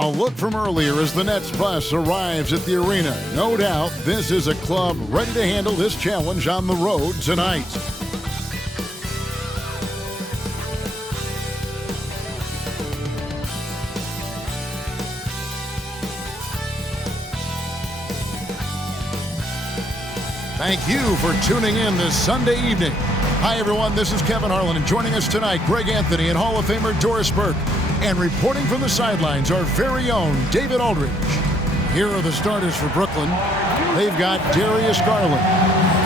A look from earlier as the Nets bus arrives at the arena. No doubt this is a club ready to handle this challenge on the road tonight. Thank you for tuning in this Sunday evening. Hi, everyone. This is Kevin Harlan, and joining us tonight, Greg Anthony and Hall of Famer Doris Burke. And reporting from the sidelines, our very own David Aldridge. Here are the starters for Brooklyn. They've got Darius Garland.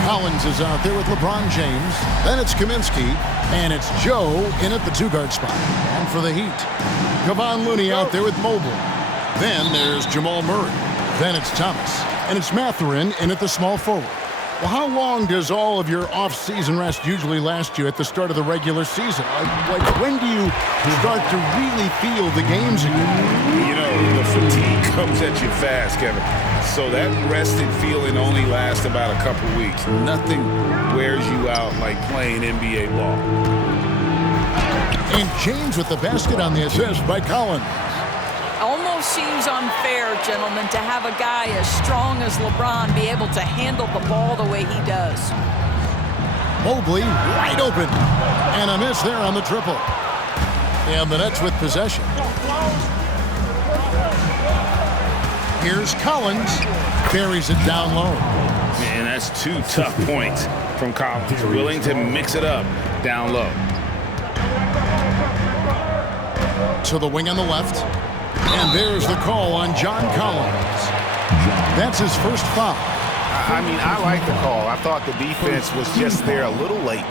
Collins is out there with LeBron James. Then it's Kaminsky. And it's Joe in at the two-guard spot. And for the Heat, Kevon Looney out there with Mobley. Then there's Jamal Murray. Then it's Thomas. And it's Mathurin in at the small forward. Well, how long does all of your off-season rest usually last you at the start of the regular season? Like when do you start to really feel the games again? You know, the fatigue comes at you fast, Kevin. So that rested feeling only lasts about a couple weeks. Nothing wears you out like playing NBA ball. And James with the basket on the assist by Collins. Almost seems unfair, gentlemen, to have a guy as strong as LeBron be able to handle the ball the way he does. Mobley wide open. And a miss there on the triple. And the Nets with possession. Here's Collins. Carries it down low. Man, that's two tough points from Collins. Willing to mix it up down low. To the wing on the left. And there's the call on John Collins. That's his first foul. I mean, I like the call. I thought the defense was just there a little late.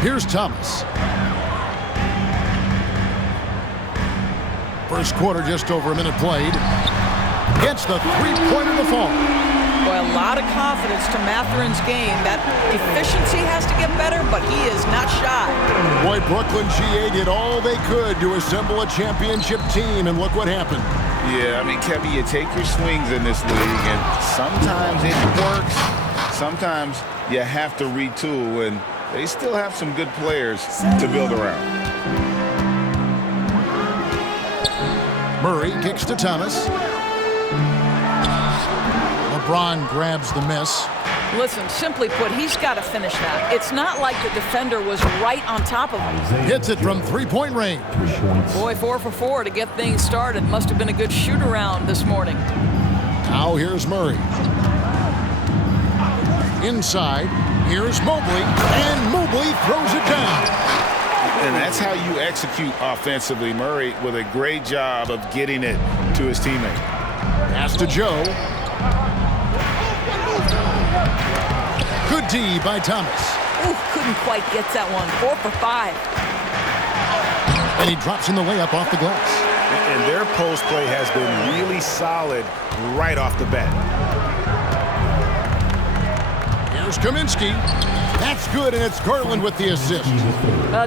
Here's Thomas. First quarter, just over a minute played. Gets the three-pointer to fall. Boy, a lot of confidence to Mathurin's game. That efficiency has to get better, but he is not shy. Boy, Brooklyn GA did all they could to assemble a championship team, and look what happened. Yeah, I mean, Kevin, you take your swings in this league, and sometimes it works. Sometimes you have to retool, and they still have some good players to build around. Murray kicks to Thomas. LeBron grabs the miss. Listen, simply put, he's got to finish that. It's not like the defender was right on top of him. Hits it from three-point range. Boy, 4 for 4 to get things started. Must have been a good shoot-around this morning. Now here's Murray. Inside, here's Mobley, and Mobley throws it down. And that's how you execute offensively. Murray with a great job of getting it to his teammate. Pass to Joe. Good D by Thomas. Ooh, couldn't quite get that one. 4 for 5. And he drops in the layup off the glass. And their post play has been really solid right off the bat. Here's Kaminsky. That's good, and it's Garland with the assist.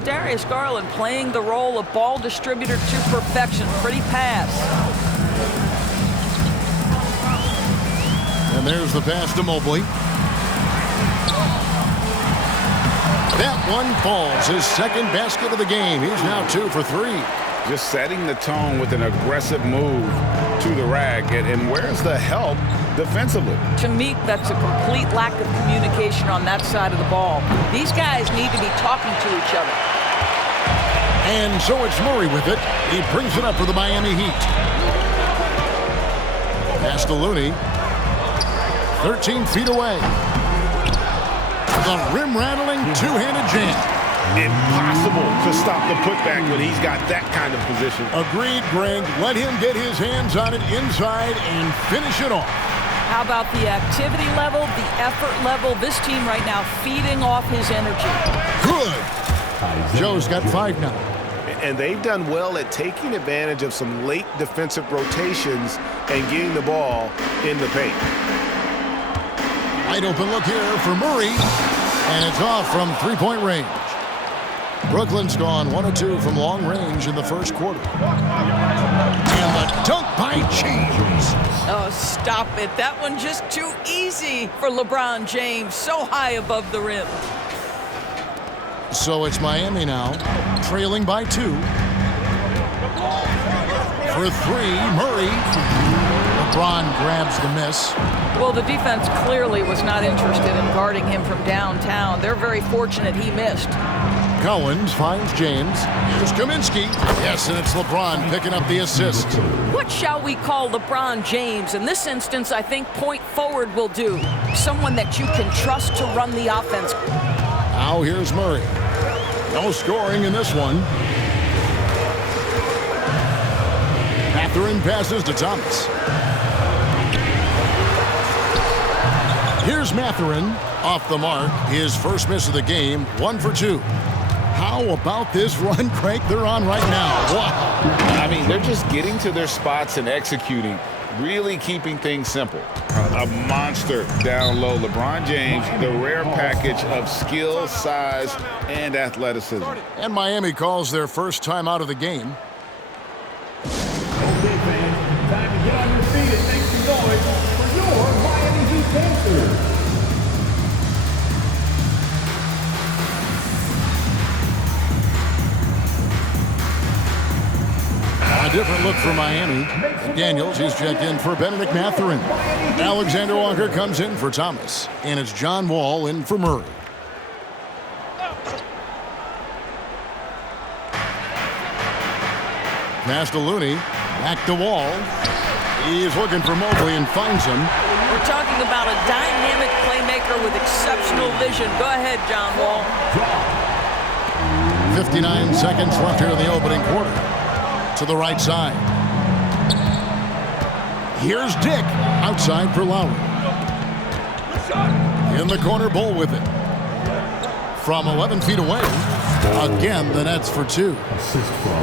Darius Garland playing the role of ball distributor to perfection. Pretty pass. And there's the pass to Mobley. That one falls, his second basket of the game. He's now 2 for 3. Just setting the tone with an aggressive move to the rack. And where's the help defensively? To me, that's a complete lack of communication on that side of the ball. These guys need to be talking to each other. And so it's Murray with it. He brings it up for the Miami Heat. Pass to Looney. 13 feet away. The rim-rattling two-handed jam. Impossible to stop the putback when he's got that kind of position. Agreed, Greg. Let him get his hands on it inside and finish it off. How about the activity level, the effort level? This team right now feeding off his energy. Good. Joe's got 5 now. And they've done well at taking advantage of some late defensive rotations and getting the ball in the paint. Wide open look here for Murray. And it's off from three-point range. Brooklyn's gone 1 of 2 from long range in the first quarter. And the dunk by James. Oh, stop it. That one just too easy for LeBron James. So high above the rim. So it's Miami now, trailing by 2. For 3, Murray. LeBron grabs the miss. Well, the defense clearly was not interested in guarding him from downtown. They're very fortunate he missed. Collins finds James. Here's Kaminsky. Yes, and it's LeBron picking up the assist. What shall we call LeBron James? In this instance, I think point forward will do. Someone that you can trust to run the offense. Now here's Murray. No scoring in this one. Mathurin passes to Thomas. Here's Mathurin off the mark. His first miss of the game, 1 for 2. How about this run crank they're on right now? Wow. I mean, they're just getting to their spots and executing, really keeping things simple. A monster down low. LeBron James, the rare package of skill, size, and athleticism. And Miami calls their first time out of the game. Okay, fans, time to get on your feet and make some noise for your Miami Heat Panthers. A different look for Miami. Daniels is checked in for Benedict Mathurin. Alexander Walker comes in for Thomas. And it's John Wall in for Murray. Pass to Looney. Back to Wall. He's looking for Mobley and finds him. We're talking about a dynamic playmaker with exceptional vision. Go ahead, John Wall. 59 seconds left here in the opening quarter. To the right side. Here's Dick. Outside for Lowry. In the corner, Bull with it. From 11 feet away. Again, the Nets for 2.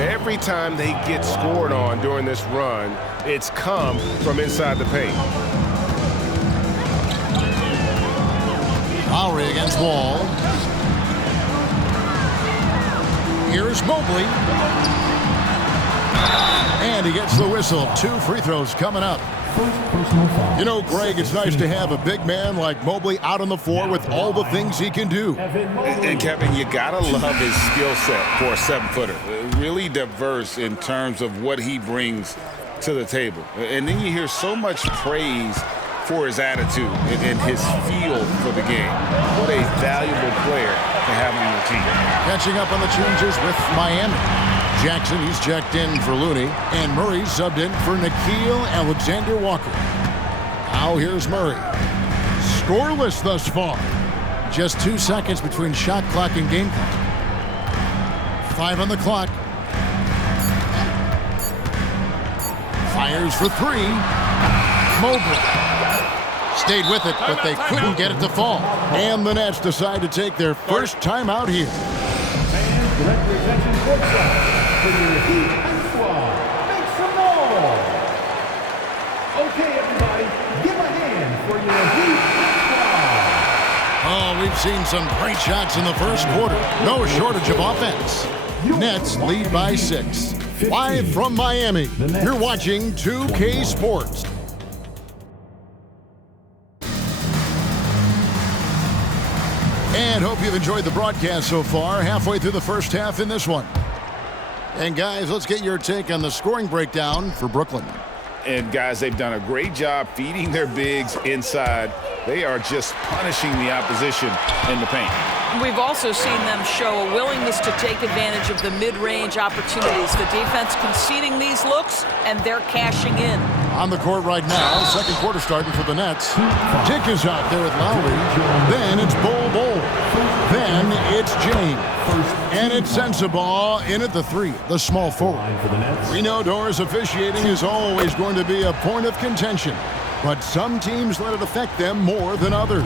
Every time they get scored on during this run, it's come from inside the paint. Lowry against Wall. Here's Mobley. And he gets the whistle. 2 free throws coming up. You know, Greg, it's nice to have a big man like Mobley out on the floor with all the things he can do. And Kevin, you gotta love his skill set for a 7-footer. Really diverse in terms of what he brings to the table. And then you hear so much praise for his attitude and his feel for the game. What a valuable player to have on your team. Catching up on the changes with Miami. Jackson, he's checked in for Looney. And Murray subbed in for Nickeil Alexander-Walker. Now here's Murray. Scoreless thus far. Just 2 seconds between shot clock and game clock. 5 on the clock. Fires for 3. Mobley. Stayed with it, but they couldn't get it to fall. And the Nets decide to take their first time out here. Fans, direct your attention courtside for your Heat Ice Squad. Make some noise. Okay, everybody, give a hand for your Heat Ice Squad. Oh, we've seen some great shots in the first quarter. No shortage of offense. Nets lead by 6. Live from Miami, you're watching 2K Sports. And hope you've enjoyed the broadcast so far. Halfway through the first half in this one. And guys, let's get your take on the scoring breakdown for Brooklyn. And guys, they've done a great job feeding their bigs inside. They are just punishing the opposition in the paint. We've also seen them show a willingness to take advantage of the mid-range opportunities. The defense conceding these looks, and they're cashing in. On the court right now, second quarter starting for the Nets. Dick is out there with Lowry. Then it's Bol. Then it's James. And it's Sensabaugh in at the 3, the small forward. We know Doris officiating is always going to be a point of contention, but some teams let it affect them more than others.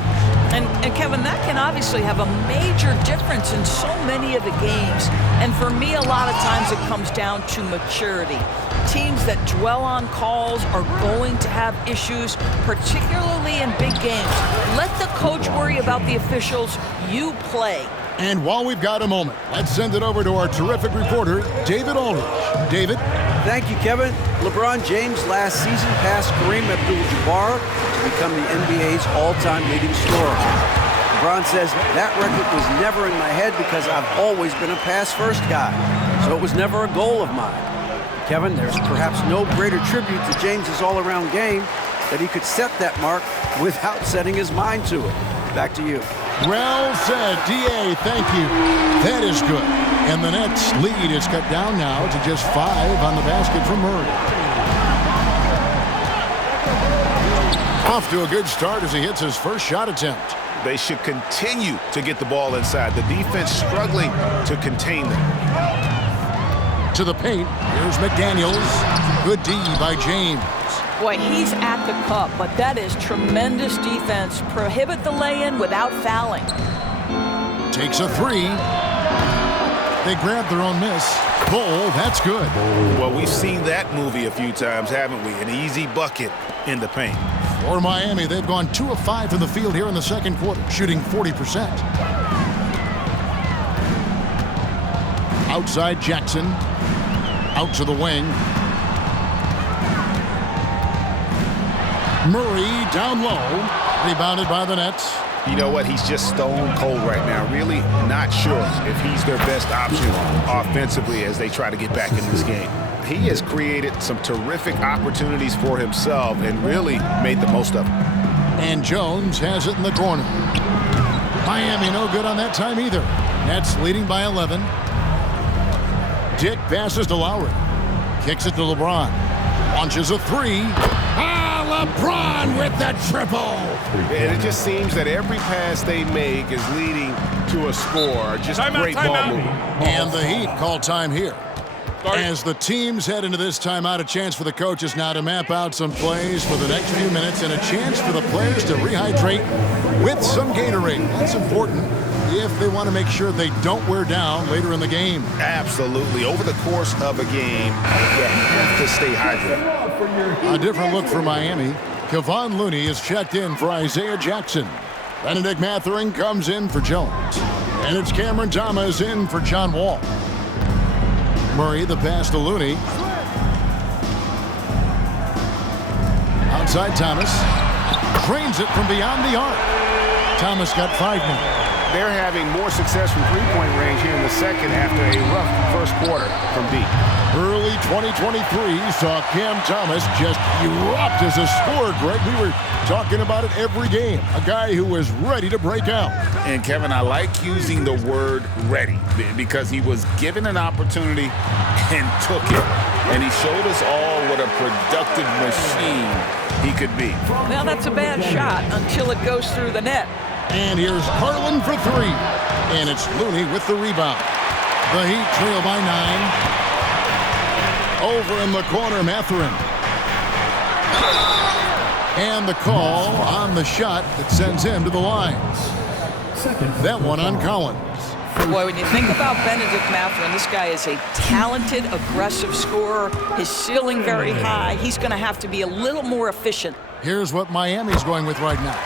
And Kevin, that can obviously have a major difference in so many of the games. And for me, a lot of times it comes down to maturity. Teams that dwell on calls are going to have issues, particularly in big games. Let the coach worry about the officials. You play. And while we've got a moment, let's send it over to our terrific reporter, David Aldridge. David? Thank you, Kevin. LeBron James last season passed Kareem Abdul-Jabbar to become the NBA's all-time leading scorer. LeBron says, that record was never in my head because I've always been a pass-first guy. So it was never a goal of mine. Kevin, there's perhaps no greater tribute to James's all-around game that he could set that mark without setting his mind to it. Back to you. Well said, D.A. Thank you. That is good. And the Nets lead is cut down now to just 5 on the basket from Murray. Off to a good start as he hits his first shot attempt. They should continue to get the ball inside. The defense struggling to contain them. To the paint, here's McDaniels. Good D by James. Boy, he's at the cup, but that is tremendous defense. Prohibit the lay-in without fouling. Takes a 3. They grab their own miss. Bull, that's good. Well, we've seen that movie a few times, haven't we? An easy bucket in the paint. For Miami, they've gone 2 of 5 from the field here in the second quarter, shooting 40%. Outside Jackson. Out to the wing. Murray down low. Rebounded by the Nets. You know what? He's just stone cold right now. Really not sure if he's their best option offensively as they try to get back in this game. He has created some terrific opportunities for himself and really made the most of them. And Jones has it in the corner. Miami no good on that time either. Nets leading by 11. Dick passes to Lowry. Kicks it to LeBron. Launches a 3. LeBron with the triple. And it just seems that every pass they make is leading to a score. Just great ball movement. And the Heat call time here. As the teams head into this timeout, a chance for the coaches now to map out some plays for the next few minutes and a chance for the players to rehydrate with some Gatorade. That's important if they want to make sure they don't wear down later in the game. Absolutely. Over the course of a game, you have to stay hydrated. A different look for Miami. Kevon Looney is checked in for Isaiah Jackson. Benedict Mathurin comes in for Jones. And it's Cameron Thomas in for John Wall. Murray, the pass to Looney. Outside Thomas. Drains it from beyond the arc. Thomas got 5 now. They're having more success from three-point range here in the second after a rough first quarter from deep. Early 2023 saw Cam Thomas just erupt as a scorer, Greg. We were talking about it every game. A guy who was ready to break out. And, Kevin, I like using the word ready because he was given an opportunity and took it. And he showed us all what a productive machine he could be. Well, that's a bad shot until it goes through the net. And here's Harlan for 3. And it's Looney with the rebound. The Heat trail by 9. Over in the corner, Mathurin. And the call on the shot that sends him to the lines. That one on Collins. Boy, when you think about Benedict Mathurin, this guy is a talented, aggressive scorer. His ceiling very high. He's going to have to be a little more efficient. Here's what Miami's going with right now.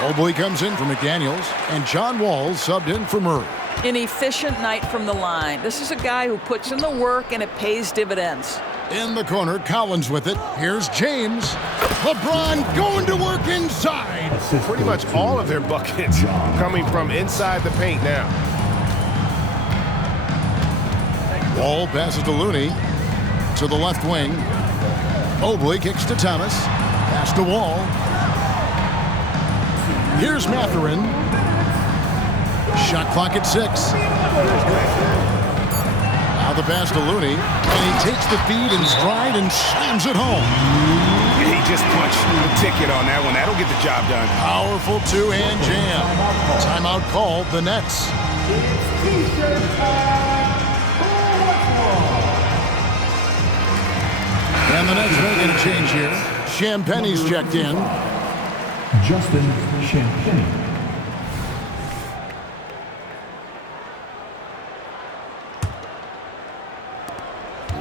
Mobley comes in for McDaniels, and John Wall subbed in for Murray. An efficient night from the line. This is a guy who puts in the work, and it pays dividends. In the corner, Collins with it. Here's James. LeBron going to work inside. Pretty much all of their buckets coming from inside the paint now. Wall passes to Looney. To the left wing. Mobley kicks to Thomas. Pass to Wall. Here's Mathurin. Shot clock at 6. Now the pass to Looney. And he takes the feed in stride and slams it home. He just punched the ticket on that one. That'll get the job done. Powerful two-hand jam. Timeout called the Nets. And the Nets making a change here. Champagne's checked in. Justin Champagne.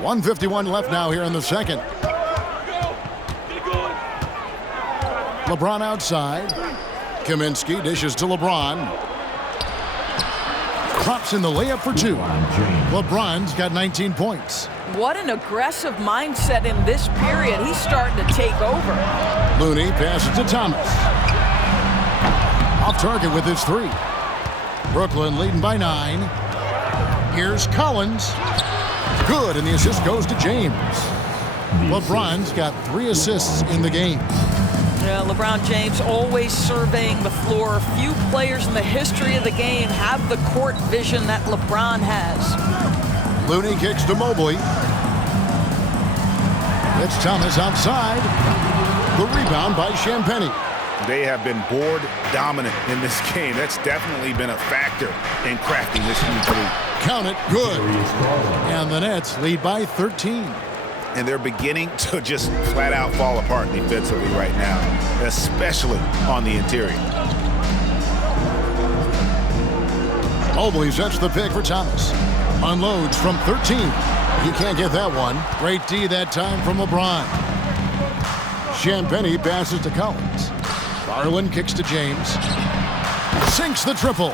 .151 left now here in the second. LeBron outside. Kaminsky dishes to LeBron. Drops in the layup for 2. LeBron's got 19 points. What an aggressive mindset in this period. He's starting to take over. Looney passes to Thomas. Off target with his 3. Brooklyn leading by 9. Here's Collins. Good, and the assist goes to James. LeBron's got 3 assists in the game. Yeah, LeBron James always surveying the floor. Few players in the history of the game have the court vision that LeBron has. Looney kicks to Mobley. It's Thomas outside. The rebound by Champagnie. They have been board dominant in this game. That's definitely been a factor in crafting this huge lead. Count it, good. And the Nets lead by 13. And they're beginning to just flat out fall apart defensively right now, especially on the interior. Mobley sets the pick for Thomas. Unloads from 13. He can't get that one. Great D that time from LeBron. Champagnie passes to Collins. Garland kicks to James. Sinks the triple.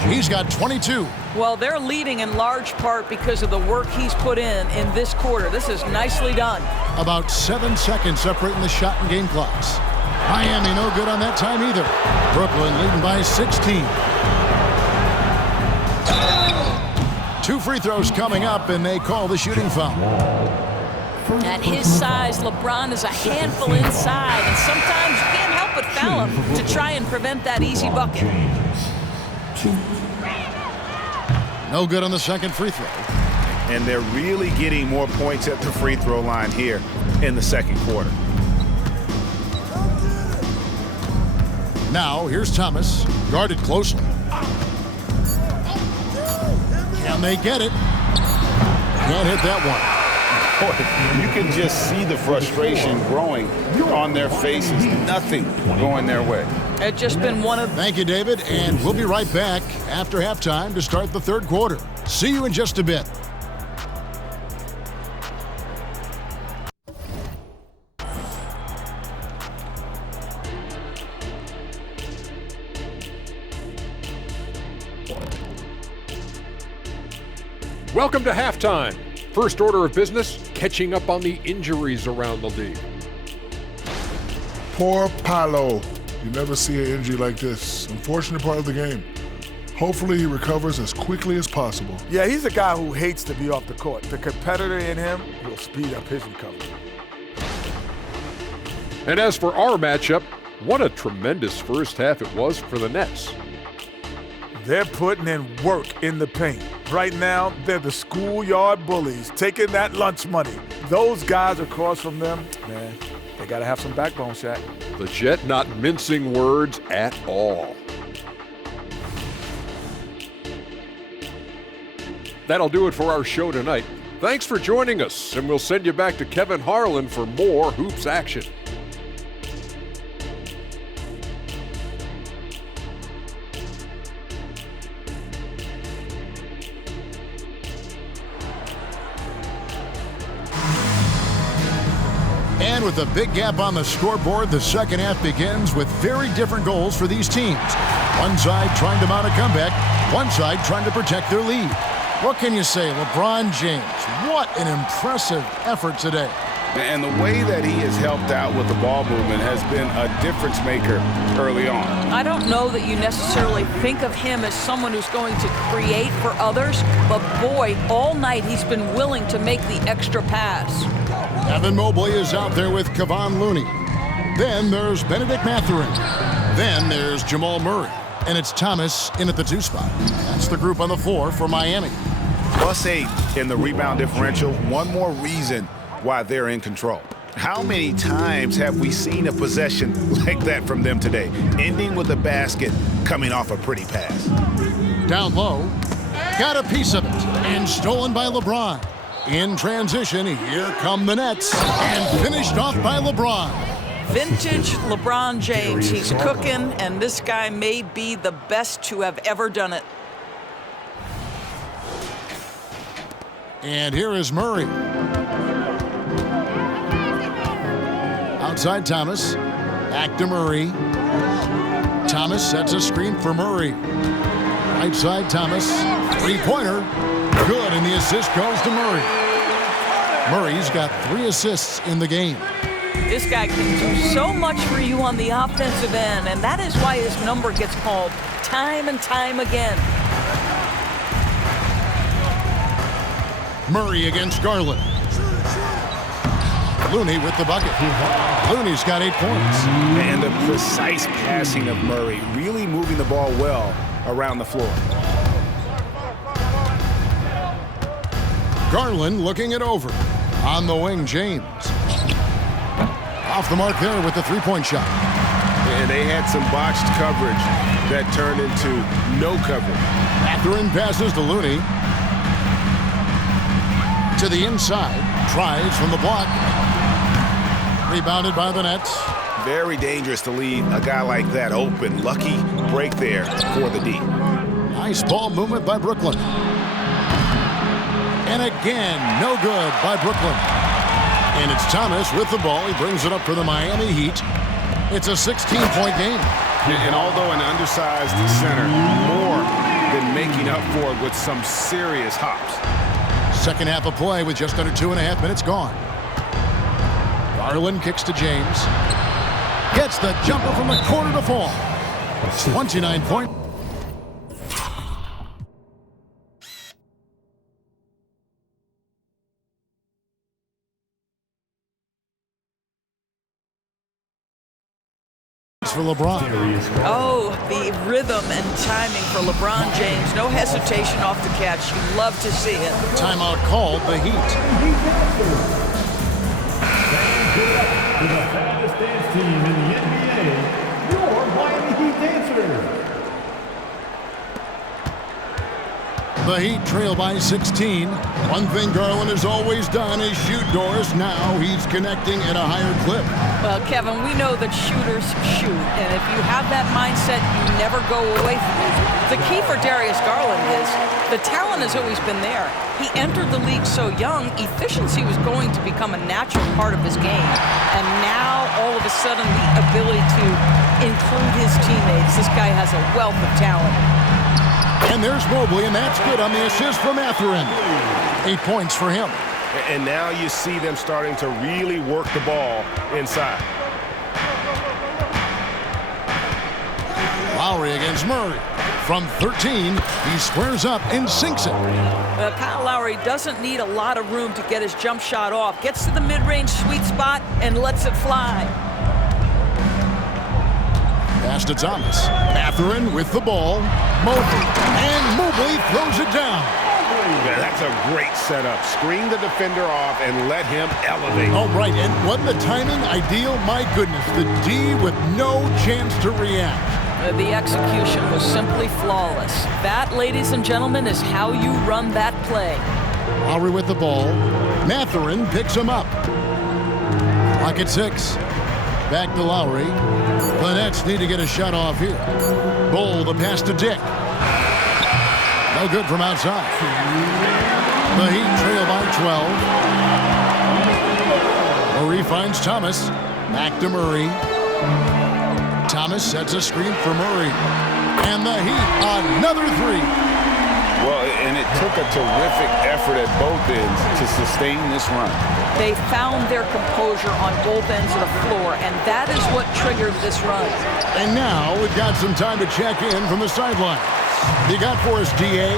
He's got 22. Well, they're leading in large part because of the work he's put in this quarter. This is nicely done. About 7 seconds separating the shot and game clocks. Miami no good on that time either. Brooklyn leading by 16. 2 free throws coming up, and they call the shooting foul. At his size, LeBron is a handful inside, and sometimes you can't help but foul him to try and prevent that easy bucket. No good on the second free throw. And they're really getting more points at the free throw line here in the second quarter. Now, here's Thomas, guarded closely. Can they get it? Can't hit that one. You can just see the frustration growing on their faces. Nothing going their way. It's just been one of... Thank you, David, and we'll be right back after halftime to start the third quarter. See you in just a bit. Welcome to halftime. First order of business, catching up on the injuries around the league. Poor Paolo. You never see an injury like this. Unfortunate part of the game. Hopefully he recovers as quickly as possible. Yeah, he's a guy who hates to be off the court. The competitor in him will speed up his recovery. And as for our matchup, what a tremendous first half it was for the Nets. They're putting in work in the paint. Right now, they're the schoolyard bullies, taking that lunch money. Those guys across from them, man, they got to have some backbone, Shaq. The Jet not mincing words at all. That'll do it for our show tonight. Thanks for joining us, and we'll send you back to Kevin Harlan for more hoops action. And with a big gap on the scoreboard, the second half begins with very different goals for these teams. One side trying to mount a comeback, one side trying to protect their lead. What can you say, LeBron James? What an impressive effort today. And the way that he has helped out with the ball movement has been a difference maker early on. I don't know that you necessarily think of him as someone who's going to create for others, but boy, all night he's been willing to make the extra pass. Evan Mobley is out there with Kevon Looney. Then there's Benedict Mathurin. Then there's Jamal Murray. And it's Thomas in at the 2 spot. That's the group on the floor for Miami. +8 in the rebound differential. One more reason why they're in control. How many times have we seen a possession like that from them today, ending with a basket coming off a pretty pass? Down low, got a piece of it, and stolen by LeBron. In transition, here come the Nets, and finished off by LeBron. Vintage LeBron James. He's cooking, and this guy may be the best to have ever done it. And here is Murray. Outside Thomas, back to Murray. Thomas sets a screen for Murray. Right side Thomas, three-pointer, good, and the assist goes to Murray. Murray's got 3 assists in the game. This guy can do so much for you on the offensive end, and that is why his number gets called time and time again. Murray against Garland. Looney with the bucket. Looney's got 8 points. And the precise passing of Murray, really moving the ball well around the floor. Garland looking it over. On the wing, James. Off the mark there with the three-point shot. And they had some botched coverage that turned into no coverage. Mathurin passes to Looney. To the inside. Tries from the block. Rebounded by the Nets. Very dangerous to leave a guy like that open. Lucky break there for the D. Nice ball movement by Brooklyn. And again, no good by Brooklyn. And it's Thomas with the ball. He brings it up for the Miami Heat. It's a 16-point game. And although an undersized center, more than making up for it with some serious hops. Second half of play with just under 2.5 minutes gone. Garland kicks to James. Gets the jumper from the corner to fall. 29-point. For LeBron. Oh, the rhythm and timing for LeBron James. No hesitation off the catch. You love to see it. Timeout called, the Heat. To the fastest dance team in the NBA, your Miami Heat dancers. The Heat trail by 16. One thing Garland has always done is shoot doors. Now he's connecting at a higher clip. Well, Kevin, we know that shooters shoot, and if you have that mindset, you never go away from it. The key for Darius Garland is the talent has always been there. He entered the league so young, efficiency was going to become a natural part of his game. And now, all of a sudden, the ability to include his teammates. This guy has a wealth of talent. And there's Mobley, and that's good on the assist from Mathurin. 8 points for him. And now you see them starting to really work the ball inside. Lowry against Murray. From 13, he squares up and sinks it. Kyle Lowry doesn't need a lot of room to get his jump shot off. Gets to the mid-range sweet spot and lets it fly. Pass to Thomas. Mathurin with the ball. Mobley. And Mobley throws it down. Yeah, that's a great setup. Screen the defender off and let him elevate. Oh, right. And wasn't the timing ideal? My goodness. The D with no chance to react. The execution was simply flawless. That, ladies and gentlemen, is how you run that play. Lowry with the ball. Mathurin picks him up. Clock at 6. Back to Lowry. The Nets need to get a shot off here. Bull, the pass to Dick. No good from outside. The Heat trail by 12. Murray finds Thomas. Back to Murray. Thomas sets a screen for Murray. And the Heat, another three. Well, and it took a terrific effort at both ends to sustain this run. They found their composure on both ends of the floor, and that is what triggered this run. And now we've got some time to check in from the sideline. You got for us, DA?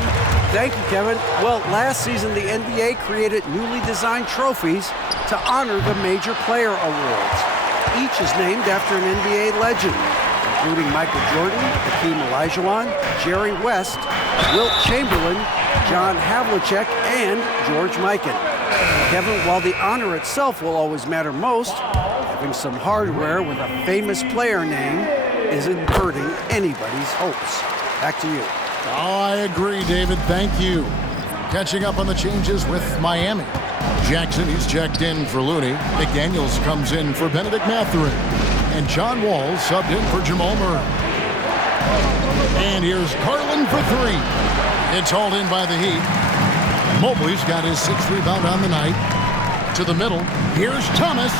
Thank you, Kevin. Well, last season, the NBA created newly designed trophies to honor the major player awards. Each is named after an NBA legend, including Michael Jordan, Hakeem Olajuwon, Jerry West, Wilt Chamberlain, John Havlicek, and George Mikan. Kevin, while the honor itself will always matter most, having some hardware with a famous player name isn't hurting anybody's hopes. Back to you. Oh, I agree, David. Thank you. Catching up on the changes with Miami. Jackson, he's checked in for Looney. McDaniels comes in for Benedict Mathurin. And John Wall subbed in for Jamal Murray. And here's Garland for three. It's hauled in by the Heat. Mobley's got his 6th rebound on the night. To the middle. Here's Thomas.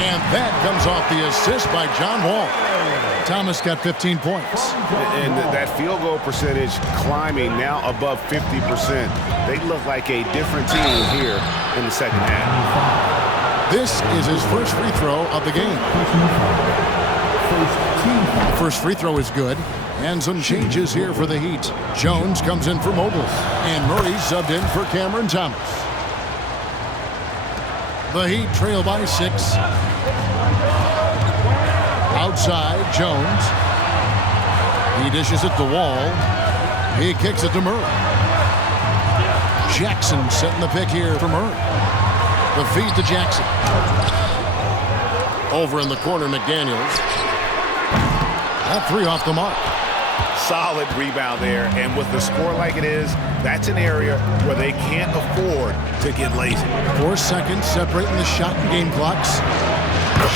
And that comes off the assist by John Wall. Thomas got 15 points. And that field goal percentage climbing now above 50%. They look like a different team here in the second half. This is his first free throw of the game. The first free throw is good. And some changes here for the Heat. Jones comes in for Mobley. And Murray subbed in for Cameron Thomas. The Heat trail by 6. Outside, Jones. He dishes it to Wall. He kicks it to Murray. Jackson setting the pick here for Murray. The feed to Jackson. Over in the corner, McDaniels. That three off the mark. Solid rebound there, and with the score like it is, that's an area where they can't afford to get lazy. 4 seconds separating the shot and game clocks.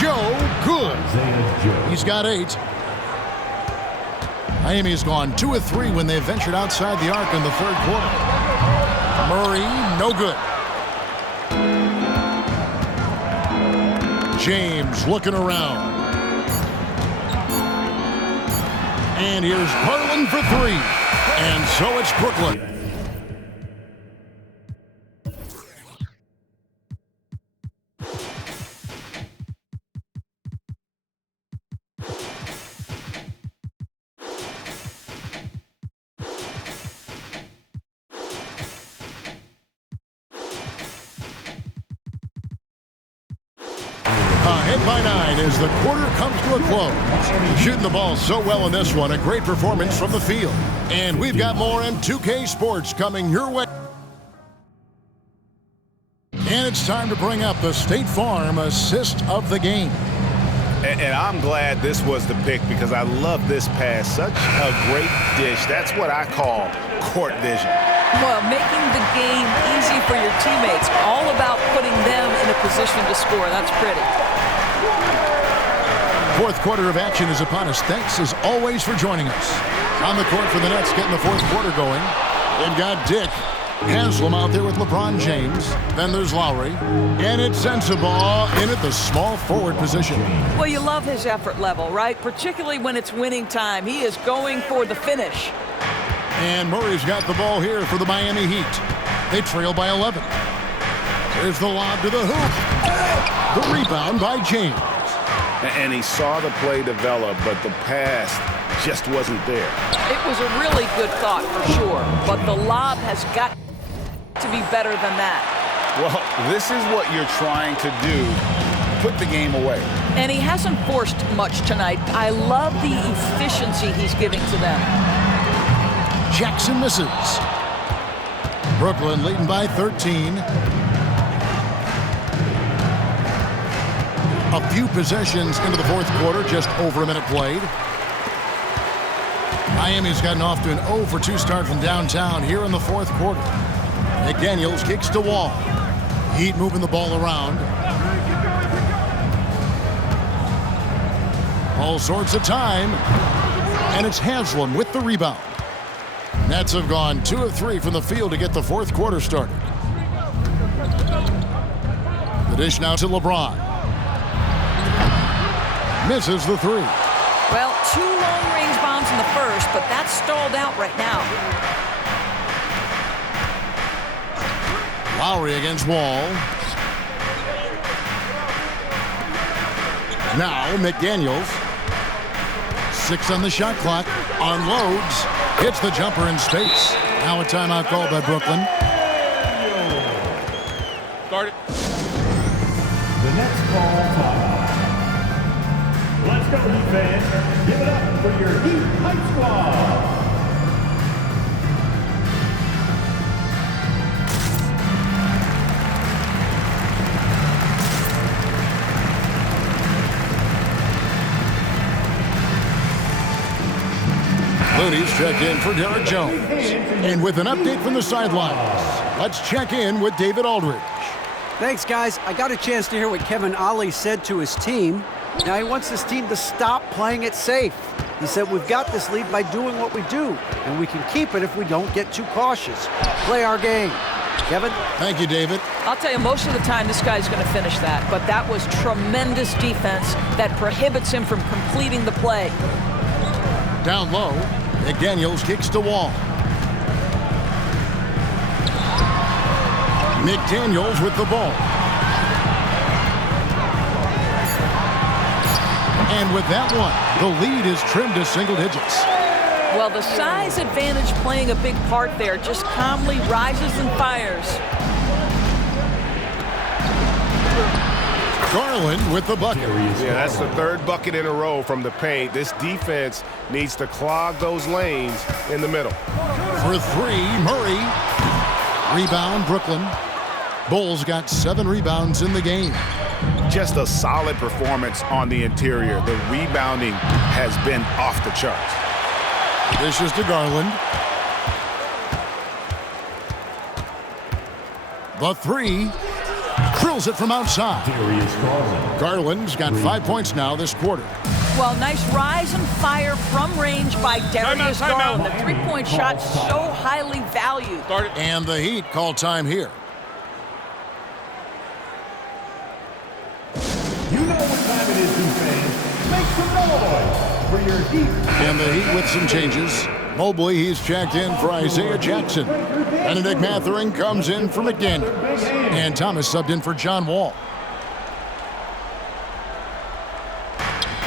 Joe, good. He's got 8. Miami has gone 2 of 3 when they ventured outside the arc in the third quarter. Murray, no good. James looking around. And here's Harlan for 3. And so it's Brooklyn. Ahead by 9 as the quarter comes to a close. Shooting the ball so well in this one, a great performance from the field. And we've got more in 2K Sports coming your way. And it's time to bring up the State Farm assist of the game. And I'm glad this was the pick because I love this pass. Such a great dish. That's what I call court vision. Well, making the game easy for your teammates. All about putting them in a position to score. That's pretty. Fourth quarter of action is upon us. Thanks, as always, for joining us. On the court for the Nets, getting the fourth quarter going. They've got Dick Haslam out there with LeBron James. Then there's Lowry. And it's Sensabaugh in at the small forward position. Well, you love his effort level, right? Particularly when it's winning time. He is going for the finish. And Murray's got the ball here for the Miami Heat. They trail by 11. There's the lob to the hoop. The rebound by James. And he saw the play develop, but the pass just wasn't there. It was a really good thought for sure, but the lob has got to be better than that. Well, this is what you're trying to do. Put the game away. And he hasn't forced much tonight. I love the efficiency he's giving to them. Jackson misses. Brooklyn leading by 13. A few possessions into the fourth quarter, just over a minute played. Miami's gotten off to an 0 for 2 start from downtown here in the fourth quarter. McDaniels kicks to Wall. Heat moving the ball around. All sorts of time. And it's Haslam with the rebound. Nets have gone 2 of 3 from the field to get the fourth quarter started. The dish now to LeBron. Misses the 3. Well, 2 long-range bombs in the first, but that's stalled out right now. Lowry against Wall. Now McDaniels. 6 on the shot clock. Unloads. Hits the jumper in space. Now a timeout called by Brooklyn. Start it. The Nets call timeout. Let's go, Heat fans. Give it up for your Heat Hype Squad. Looney's checked in for Derek Jones. And with an update from the sidelines, let's check in with David Aldridge. Thanks, guys. I got a chance to hear what Kevin Ollie said to his team. Now he wants his team to stop playing it safe. He said, we've got this lead by doing what we do, and we can keep it if we don't get too cautious. Play our game. Kevin? Thank you, David. I'll tell you, most of the time this guy's going to finish that, but that was tremendous defense that prohibits him from completing the play. Down low, McDaniels kicks to Wall. McDaniels with the ball. And with that one, the lead is trimmed to single digits. Well, the size advantage playing a big part there. Just calmly rises and fires. Garland with the bucket. Yeah, that's the third bucket in a row from the paint. This defense needs to clog those lanes in the middle. For three, Murray. Rebound, Brooklyn. Bulls got 7 rebounds in the game. Just a solid performance on the interior. The rebounding has been off the charts. This is to Garland. The three. Drills it from outside. Garland's got 5 points now this quarter. Well, nice rise and fire from range by Darius Garland. The three-point shot so highly valued. And the Heat call time here. You know what time it is, Heat fans. Make some noise for your Heat. And the Heat with some changes. Mobley, he's checked in for Isaiah Jackson. Benedict Mathurin comes in for McDaniels. And Thomas subbed in for John Wall.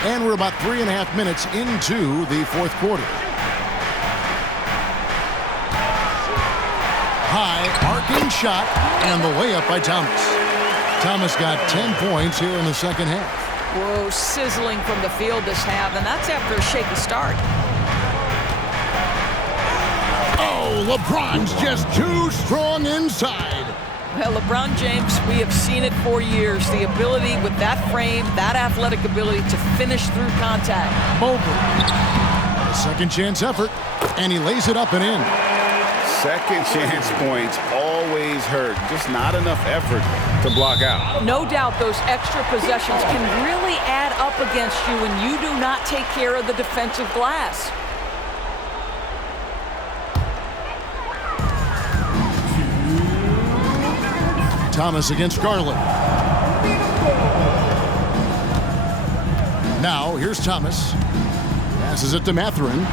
And we're about 3.5 minutes into the fourth quarter. High, arcing shot, and the layup by Thomas. Thomas got 10 points here in the second half. Whoa, sizzling from the field this half, and that's after a shaky start. Oh, LeBron's just too strong inside. Well, LeBron James, we have seen it for years. The ability with that frame, that athletic ability to finish through contact. Mobley. A second chance effort, and he lays it up and in. Second chance points always hurt. Just not enough effort to block out. No doubt those extra possessions can really add up against you when you do not take care of the defensive glass. Thomas against Garland. Now, here's Thomas. Passes it to Mathurin.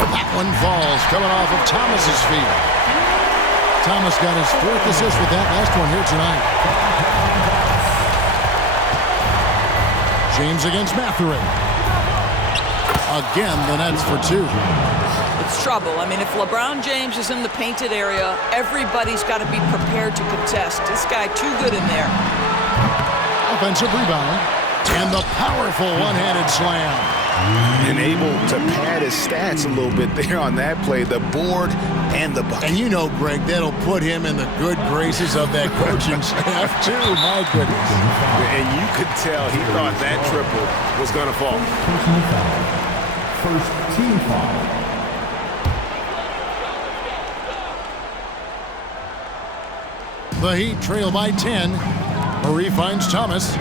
That one falls, coming off of Thomas's feet. Thomas got his 4th assist with that last one here tonight. James against Mathurin. Again, the Nets for 2. It's trouble. I mean, if LeBron James is in the painted area, everybody's got to be prepared to contest. This guy too good in there. Offensive rebound. And the powerful one-handed slam. And able to pad his stats a little bit there on that play. The board and the bucket. And you know, Greg, that'll put him in the good graces of that coaching staff, too. My goodness. And you could tell he thought that triple was going to fall. First team foul. The Heat trail by 10. Murray finds Thomas.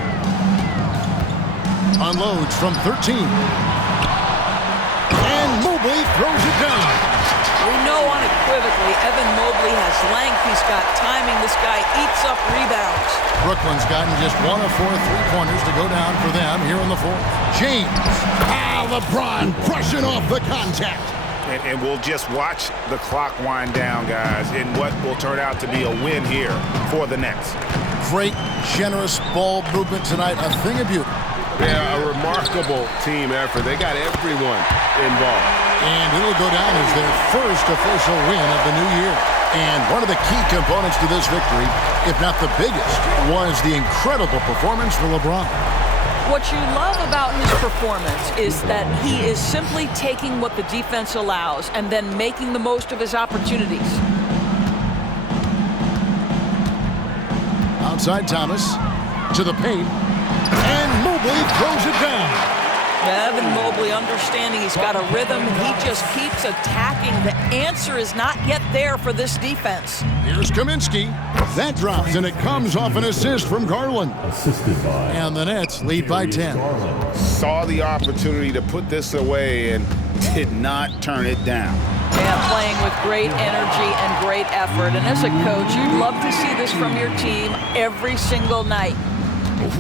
Unloads from 13. And Mobley throws it down. We know unequivocally Evan Mobley has length. He's got timing. This guy eats up rebounds. Brooklyn's gotten just 1 of 4 3-pointers to go down for them here in the fourth. James. LeBron brushing off the contact. And we'll just watch the clock wind down, guys, in what will turn out to be a win here for the Nets. Great, generous ball movement tonight. A thing of beauty. Yeah, a remarkable team effort. They got everyone involved. And it'll go down as their first official win of the new year. And one of the key components to this victory, if not the biggest, was the incredible performance for LeBron. What you love about his performance is that he is simply taking what the defense allows and then making the most of his opportunities. Outside Thomas to the paint. And Mobley throws it down. Evan Mobley understanding he's got a rhythm and he just keeps attacking. The answer is not yet there for this defense. Here's Kaminsky. That drops and it comes off an assist from Garland. Assisted by. And the Nets lead by 10. Saw the opportunity to put this away and did not turn it down. Yeah, playing with great energy and great effort. And as a coach, you'd love to see this from your team every single night.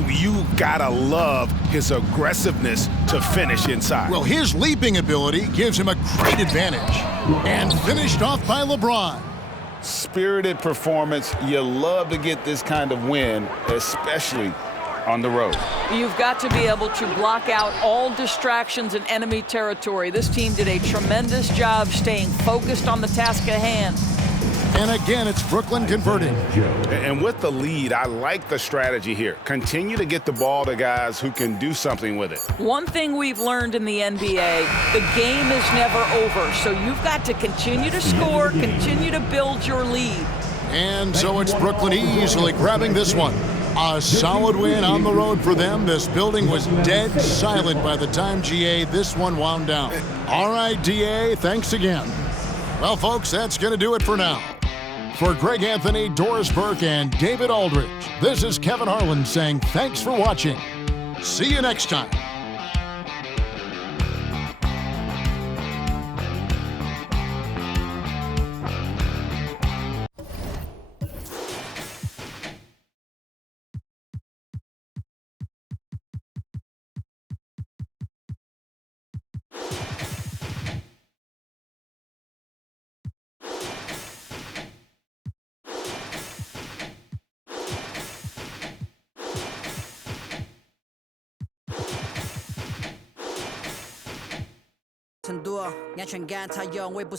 You gotta love his aggressiveness to finish inside. Well, his leaping ability gives him a great advantage. And finished off by LeBron. Spirited performance. You love to get this kind of win, especially on the road. You've got to be able to block out all distractions in enemy territory. This team did a tremendous job staying focused on the task at hand. And again, it's Brooklyn converting. And with the lead, I like the strategy here. Continue to get the ball to guys who can do something with it. One thing we've learned in the NBA, the game is never over. So you've got to continue to score, continue to build your lead. And so it's Brooklyn easily grabbing this one. A solid win on the road for them. This building was dead silent by the time, GA, this one wound down. All right, DA, thanks again. Well, folks, that's going to do it for now. For Greg Anthony, Doris Burke, and David Aldridge, this is Kevin Harlan saying thanks for watching. See you next time. Nga 全間太陽會撥